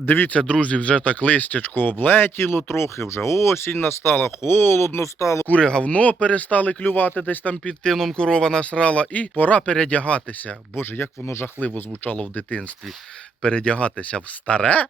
Дивіться, друзі, вже так листячко облетіло трохи, вже осінь настала, холодно стало. Кури говно перестали клювати, десь там під тином корова насрала, і пора передягатися. Боже, як воно жахливо звучало в дитинстві. Передягатися в старе.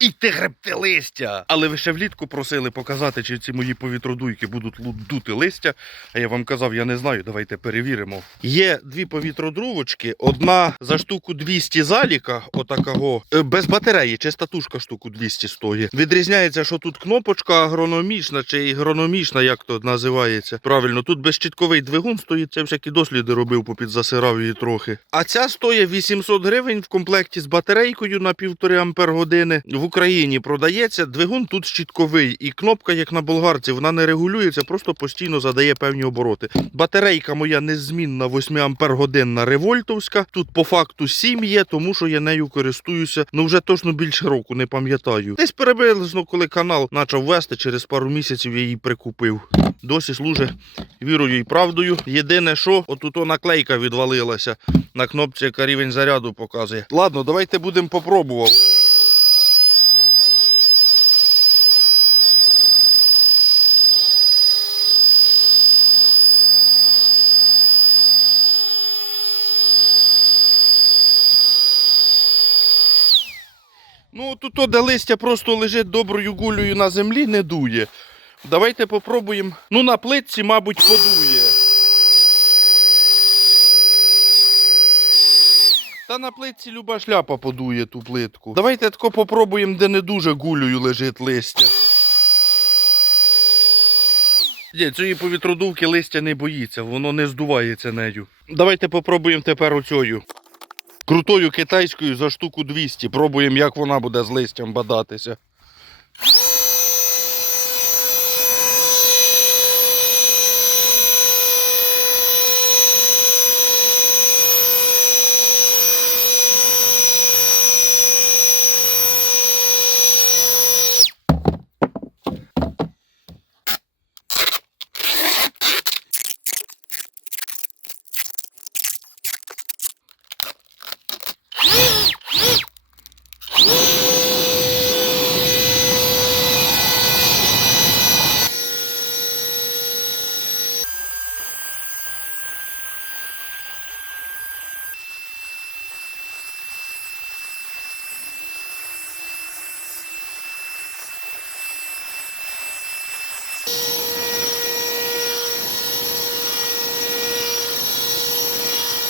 І ти гребти листя. Але ви ще влітку просили показати, чи ці мої повітродуйки будуть лу- дути листя. А я вам казав, я не знаю, давайте перевіримо. Є дві повітродрувочки, одна за штуку 200 заліка, отакого, е, без батареї, чиста тушка штуку 200 стоїть. Відрізняється, що тут кнопочка агрономічна чи ігрономічна, як то називається. Правильно, тут безщітковий двигун стоїть, це всякі досліди робив, попідзасирав її трохи. А ця стоїть 800 гривень в комплекті з батарейкою на півтори ампер години. Україні продається. Двигун тут щітковий, і кнопка, як на болгарці, вона не регулюється, просто постійно задає певні обороти. Батарейка моя незмінна 8 ампер годинна револьтовська. Тут по факту 7 є, тому що я нею користуюся. Ну вже точно більше року, не пам'ятаю. Десь приблизно, коли канал почав вести, через пару місяців я її прикупив. Досі служить вірою і правдою. Єдине, що отут наклейка відвалилася на кнопці, яка рівень заряду показує. Ладно, давайте будемо попробувати. Ну, тут де листя просто лежить доброю гулею на землі, не дує. Давайте попробуємо. Ну, на плитці, мабуть, подує. Та на плитці люба шляпа подує ту плитку. Давайте тако попробуємо, де не дуже гулею лежить листя. Ні, цієї повітродувки листя не боїться, воно не здувається нею. Давайте попробуємо тепер оцею. Крутою китайською за штуку 200. Пробуємо, як вона буде з листям бадатися.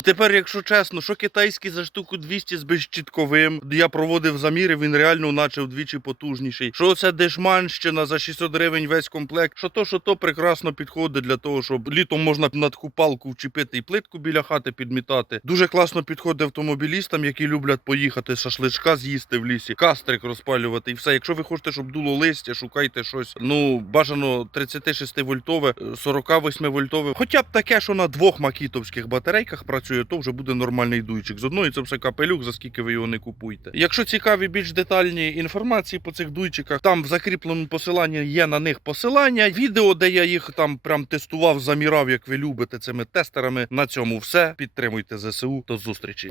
Тепер, якщо чесно, що китайський за штуку 200 з безщітковим, я проводив заміри, він реально наче вдвічі потужніший. Що це дешманщина за 600 гривень весь комплект, що то, що то прекрасно підходить для того, щоб літом можна над купалку вчепити і плитку біля хати підмітати. Дуже класно підходить автомобілістам, які люблять поїхати шашличка з'їсти в лісі, кастрик розпалювати і все. Якщо ви хочете, щоб дуло листя, шукайте щось. Ну бажано 36 вольтове, 48 вольтове. Хоча б таке, що на двох макітовських батарейках працює, то вже буде нормальний дуйчик. З одної це все капелюх, за скільки ви його не купуєте. Якщо цікаві більш детальні інформації по цих дуйчиках, там в закріпленому посиланні є на них посилання. Відео, де я їх там прям тестував, замірав, як ви любите цими тестерами. На цьому все. Підтримуйте ЗСУ. До зустрічі.